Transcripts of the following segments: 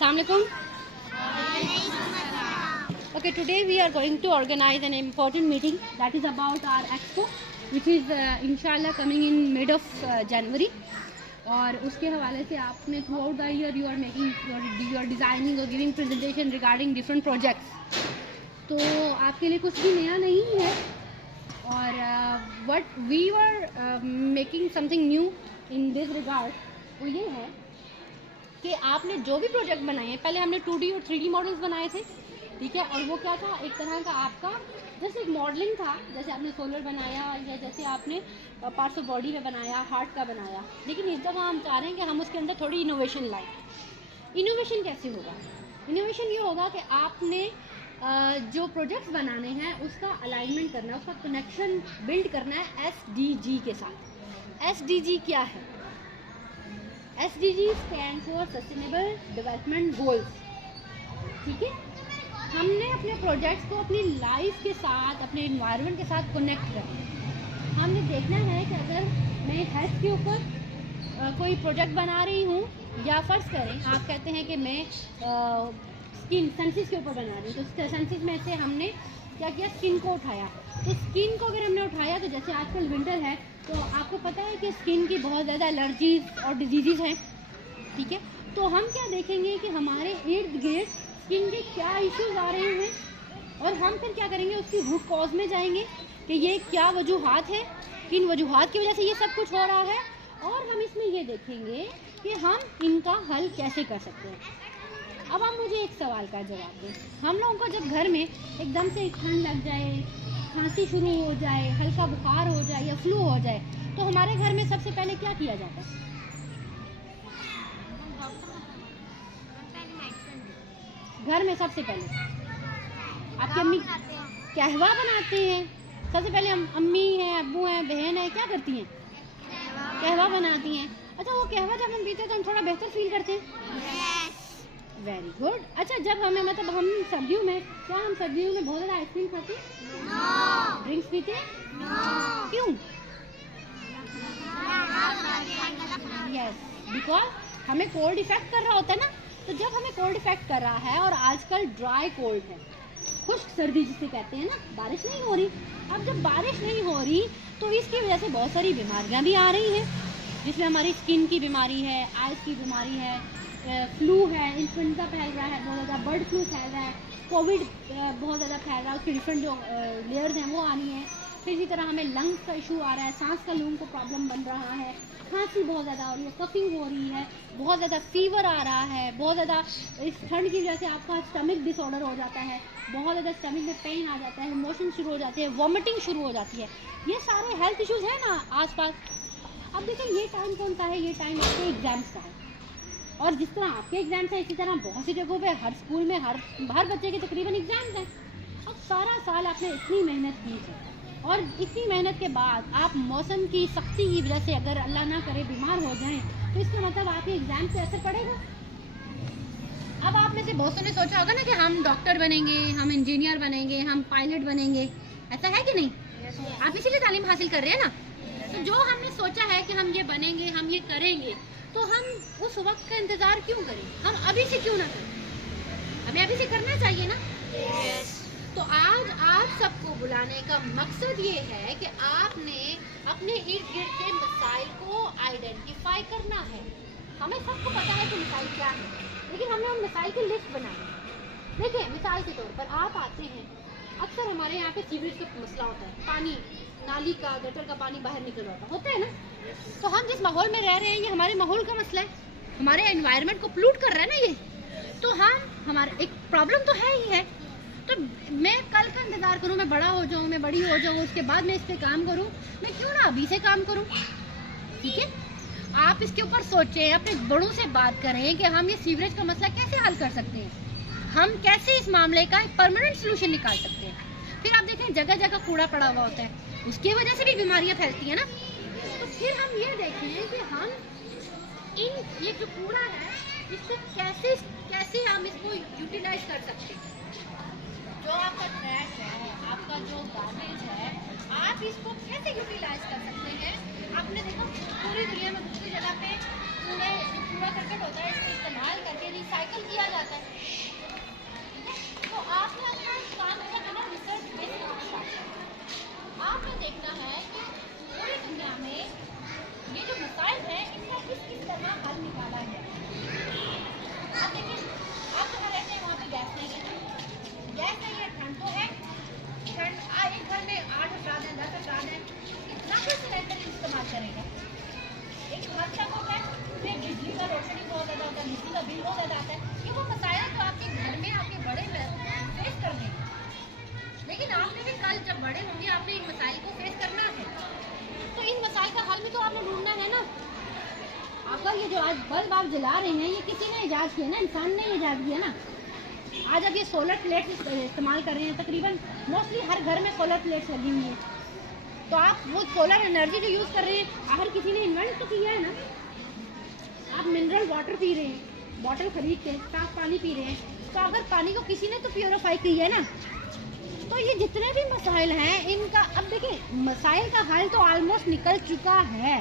Assalamualaikum. Okay, today we are going to organize an important meeting that is about our expo, which is inshallah coming in mid of January. और उसके हवाले से आपने throughout the year you are making you are designing और giving presentation regarding different projects. तो आपके लिए कुछ भी नया नहीं है. और what we are making something new in this regard वो ये है कि आपने जो भी प्रोजेक्ट बनाए हैं, पहले हमने 2D और 3D मॉडल्स बनाए थे, ठीक है. और वो क्या था, एक तरह का आपका जैसे एक मॉडलिंग था, जैसे आपने सोलर बनाया या जैसे आपने पार्ट्स ऑफ बॉडी में बनाया, हार्ट का बनाया. लेकिन इस दफ़ा हम चाह रहे हैं कि हम उसके अंदर थोड़ी इनोवेशन लाएं. इनोवेशन कैसे होगा? इनोवेशन ये होगा कि आपने जो प्रोजेक्ट्स बनाने हैं उसका अलाइनमेंट करना है, उसका कनेक्शन बिल्ड करना है SDG के साथ. SDG क्या है? SDG stand for sustainable development goals. ठीक है. हमने अपने प्रोजेक्ट्स को अपनी लाइफ के साथ, अपने इन्वायरमेंट के साथ कनेक्ट करना है. हमने देखना है कि अगर मैं हेल्थ के ऊपर कोई प्रोजेक्ट बना रही हूँ, या फ़र्ज़ करें आप कहते हैं कि मैं स्किन सेंसिस के ऊपर बना रही हूँ, तो सेंसिस में से हमने क्या किया, स्किन को उठाया. तो स्किन को अगर हमने उठाया, तो जैसे आजकल विंटर है तो आपको पता है कि स्किन की बहुत ज़्यादा एलर्जीज़ और डिजीज़ हैं, ठीक है. तो हम क्या देखेंगे कि हमारे इर्द गिर्द स्किन के क्या इश्यूज आ रहे हैं, और हम फिर क्या करेंगे, उसकी रूट कॉज में जाएंगे कि ये क्या वजूहात है, किन वजूहात की वजह से ये सब कुछ हो रहा है, और हम इसमें ये देखेंगे कि हम इनका हल कैसे कर सकते हैं. अब आप मुझे एक सवाल का जवाब दें. हम लोगों को जब घर में एकदम से ठंड लग जाए, खांसी शुरू हो जाए, हल्का बुखार हो जाए या फ्लू हो जाए, तो हमारे घर में सबसे पहले क्या किया जाता है? घर में सबसे पहले आपकी अम्मी कहवा बनाते हैं. सबसे पहले अम्मी हैं, अब्बू हैं, बहन है, क्या करती हैं? कहवा बनाती हैं. अच्छा, वो कहवा जब हम पीते हैं तो हम थोड़ा बेहतर फील करते हैं. Very good. अच्छा, जब हमें मतलब हम सर्दियों में, क्या हम सर्दियों में बहुत ज़्यादा आइसक्रीम खाते हैं? ड्रिंक्स पीते हैं? क्यों? यस, बिकॉज हमें कोल्ड इफेक्ट कर रहा होता है ना. तो जब हमें कोल्ड इफेक्ट कर रहा है, और आजकल ड्राई कोल्ड है, खुश्क सर्दी जिसे कहते हैं ना, बारिश नहीं हो रही. अब जब बारिश नहीं हो रही तो इसकी वजह से बहुत सारी बीमारियां भी आ रही हैं, जिसमें हमारी स्किन की बीमारी है, आइज़ की बीमारी है, फ्लू है, इन्फ्लुएंजा फैल रहा है बहुत ज़्यादा, बर्ड फ्लू फैल रहा है, कोविड बहुत ज़्यादा फैल रहा है, उसकी डिफरेंट जो लेयर्स हैं वो आनी है. फिर इसी तरह हमें लंग्स का इशू आ रहा है, सांस का लूम को प्रॉब्लम बन रहा है, खांसी बहुत ज़्यादा हो रही है, कफिंग हो रही है, बहुत ज़्यादा फीवर आ रहा है, बहुत ज़्यादा इस ठंड की वजह से आपका स्टमक डिसऑर्डर हो जाता है, बहुत ज़्यादा स्टमक में पेन आ जाता है, इमोशन शुरू हो जाते हैं, वॉमिटिंग शुरू हो जाती है. ये सारे हेल्थ इश्यूज़ हैं ना आसपास. अब देखिए, ये टाइम कौन सा है? ये टाइम आपके एग्ज़ाम्स का है. और जिस तरह आपके एग्ज़ाम्स हैं, इसी तरह बहुत सी जगहों पे, हर स्कूल में हर बच्चे के तकरीबन एग्ज़ाम्स हैं. अब सारा साल आपने इतनी मेहनत की है, और इतनी मेहनत के बाद आप मौसम की सख्ती की वजह से अगर अल्लाह ना करे बीमार हो जाएं, तो इसका मतलब आपके एग्ज़ाम पे असर पड़ेगा. अब आप में से बहुत से ने सोचा होगा ना कि हम डॉक्टर बनेंगे, हम इंजीनियर बनेंगे, हम पायलट बनेंगे. ऐसा है कि नहीं? आप इसीलिए तालीम हासिल कर रहे हैं ना. तो जो हमने सोचा है कि हम ये बनेंगे, हम ये करेंगे, तो हम उस वक्त का इंतज़ार क्यों करें? हम अभी से क्यों ना करें? हमें अभी से करना चाहिए ना. तो आज आप सबको बुलाने का मकसद ये है कि आपने अपने इर्द गिर्द के मसाइल को आइडेंटिफाई करना है. हमें सबको पता है कि मसाइल क्या है, लेकिन हमने उन मसाइल की लिस्ट बनाई है. देखिए, मिसाल के तौर पर आप आते हैं, अक्सर हमारे यहाँ पे सीवरेज का मसला होता है, पानी, नाली का, गटर का पानी बाहर निकल रहा होता है ना. तो हम जिस माहौल में रह रहे हैं, ये हमारे माहौल का मसला है, हमारे एनवायरनमेंट को पोल्यूट कर रहा है ना ये. तो हमारे एक प्रॉब्लम तो है ही है. तो मैं कल का इंतज़ार करूँ, मैं बड़ा हो जाऊँ, मैं बड़ी हो जाऊँ, उसके बाद मैं इस पर काम करूँ? मैं क्यों ना अभी से काम करूँ? ठीक है. आप इसके ऊपर सोचें, अपने बड़ों से बात करें कि हम ये सीवरेज का मसला कैसे हल कर सकते हैं, हम कैसे इस मामले का एक परमानेंट सोल्यूशन निकाल सकते हैं. फिर आप देखें, जगह जगह कूड़ा पड़ा हुआ होता है, उसकी वजह से भी बीमारियाँ फैलती हैं ना. तो फिर हम ये देखें कि हम ये जो कूड़ा है, इससे कैसे हम इसको यूटिलाइज कर सकते हैं. जो आपका ट्रैश है, आपका जो गार्बेज है, आप इसको कैसे यूटिलाइज कर सकते हैं. आपने देखा पूरी दुनिया में दूसरी जगह पे कूड़ा करकट होता है, इसको इस्तेमाल करके रिसाइकल किया जाता है. आपका ये जो आज बल्ब आप जला रहे हैं, ये किसी ने ईजाद किया ना, इंसान ने ईजाद किया ना। आज आप ये सोलर प्लेट्स इस्तेमाल कर रहे हैं, तकरीबन मोस्टली हर घर में सोलर प्लेट्स लगी हुई है। तो आप वो सोलर एनर्जी जो यूज़ कर रहे हैं, आखिर किसी ने इन्वेंट तो किया है ना। आप मिनरल वाटर पी रहे हैं, बॉटल खरीद के साफ पानी पी रहे हैं, तो अगर पानी को किसी ने तो प्योरीफाई किया है ना। तो ये जितने भी मसाइल हैं इनका, अब देखिए मसाइल का हल तो ऑलमोस्ट निकल चुका है,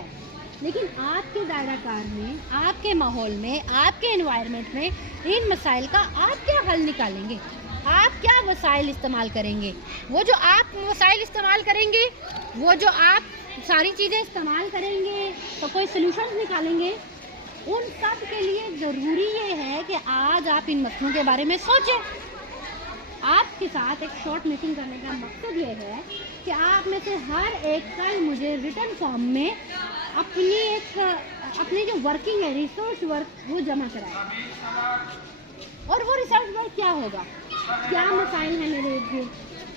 लेकिन आपके दायरा कार में, आपके माहौल में, आपके एनवायरनमेंट में इन मसाइल का आप क्या हल निकालेंगे? आप क्या वसाइल इस्तेमाल करेंगे? वो जो आप वसाइल इस्तेमाल करेंगे, वो जो आप सारी चीज़ें इस्तेमाल करेंगे तो कोई सलूशन निकालेंगे। उन सब के लिए ज़रूरी ये है कि आज आप इन मसलों के बारे में सोचें। आपके साथ एक शॉर्ट मीटिंग करने का मकसद ये है कि आप में से हर एक कल मुझे रिटर्न फॉर्म में अपनी जो वर्किंग है, रिसोर्स वर्क, वो जमा कराएं। और वो रिसर्च वर्क क्या होगा? क्या मसाइल हैं मेरे इर्द गिर्द?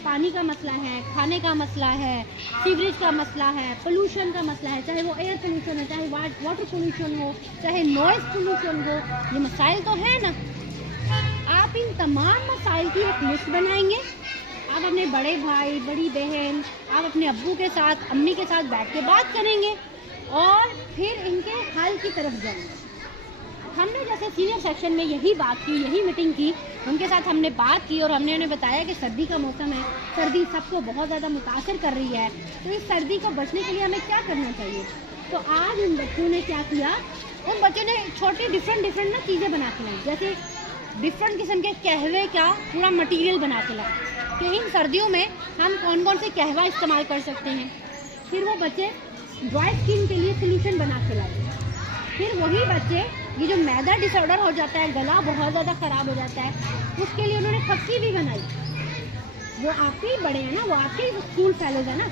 पानी का मसला है, खाने का मसला है, सीवरेज का मसला है, पोल्यूशन का मसला है, चाहे वो एयर पोल्यूशन है, चाहे वाटर पोल्यूशन हो, चाहे नॉइज़ पोल्यूशन हो, ये मसाइल तो है ना। आप इन तमाम मसाइल की एक लिस्ट बनाएंगे। आप अपने बड़े भाई, बड़ी बहन, आप अपने अब्बू के साथ, अम्मी के साथ बैठ के बात करेंगे और फिर इनके हल की तरफ जाएंगे। हमने जैसे सीनियर सेक्शन में यही बात की, यही मीटिंग की, उनके साथ हमने बात की और हमने उन्हें बताया कि सर्दी का मौसम है, सर्दी सबको बहुत ज़्यादा मुतासर कर रही है, तो इस सर्दी को बचने के लिए हमें क्या करना चाहिए। तो आज उन बच्चों ने क्या किया, उन बच्चों ने छोटी डिफरेंट ना चीज़ें बना के लाई, जैसे डिफरेंट किस्म के कहवे का पूरा मटीरियल बना के लाए कि इन सर्दियों में हम कौन कौन से कहवा इस्तेमाल कर सकते हैं। फिर वो बच्चे ड्राई स्किन के लिए सोल्यूशन बना के लाए। फिर वही बच्चे ये जो मैदा डिसऑर्डर हो जाता है, गला बहुत ज़्यादा ख़राब हो जाता है, उसके लिए उन्होंने खप्सी भी बनाई। वो आपके ही बड़े हैं ना, वो आपके ही स्कूल फेलोज है ना।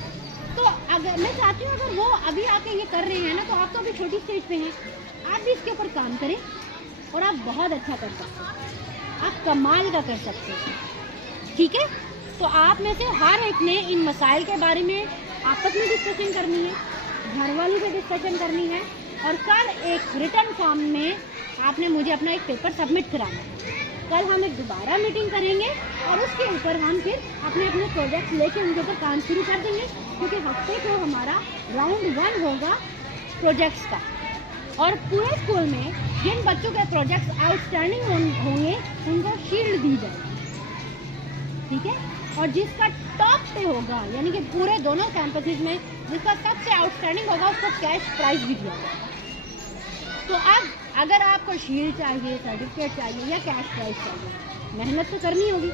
तो अगर मैं चाहती हूँ अगर वो अभी आके ये कर रहे हैं ना, तो आप तो अभी छोटी स्टेज पे हैं, आप भी इसके ऊपर काम करें और आप बहुत अच्छा कर सकते हैं, आप कमाल का कर सकते हैं। ठीक है, तो आप में से हर एक ने इन मसाइल के बारे में आपस में डिस्कशन करनी है, घर वालों से डिस्कशन करनी है और कल एक रिटर्न फॉर्म में आपने मुझे अपना एक पेपर सबमिट कराना है। कल हम एक दोबारा मीटिंग करेंगे और उसके ऊपर हम फिर अपने अपने प्रोजेक्ट्स लेके उनके ऊपर काम शुरू कर देंगे, क्योंकि हफ्ते को हमारा राउंड 1 होगा प्रोजेक्ट्स का। और पूरे स्कूल में जिन बच्चों के प्रोजेक्ट्स आउटस्टैंडिंग होंगे उनको शील्ड दी जाएगी। ठीक है, और जिसका टॉप पे होगा, यानी कि पूरे दोनों कैंपसेस में जिसका सबसे आउटस्टैंडिंग होगा, उसको कैश प्राइज भी दिया जाएगा। तो अब अगर आपको शील्ड चाहिए, सर्टिफिकेट चाहिए या कैश प्राइज चाहिए, मेहनत तो करनी होगी।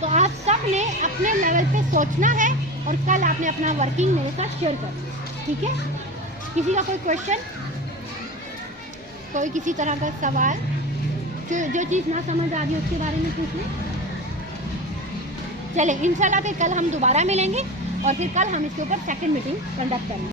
तो आप सब ने अपने लेवल पे सोचना है और कल आपने अपना वर्किंग मेरे साथ शेयर करना। ठीक है, किसी का कोई क्वेश्चन, कोई किसी तरह का सवाल, जो चीज़ ना समझ आ रही उसके बारे में पूछ लें। चले इंशाल्लाह फिर कल हम दोबारा मिलेंगे और फिर कल हम इसके ऊपर सेकंड मीटिंग कंडक्ट करेंगे।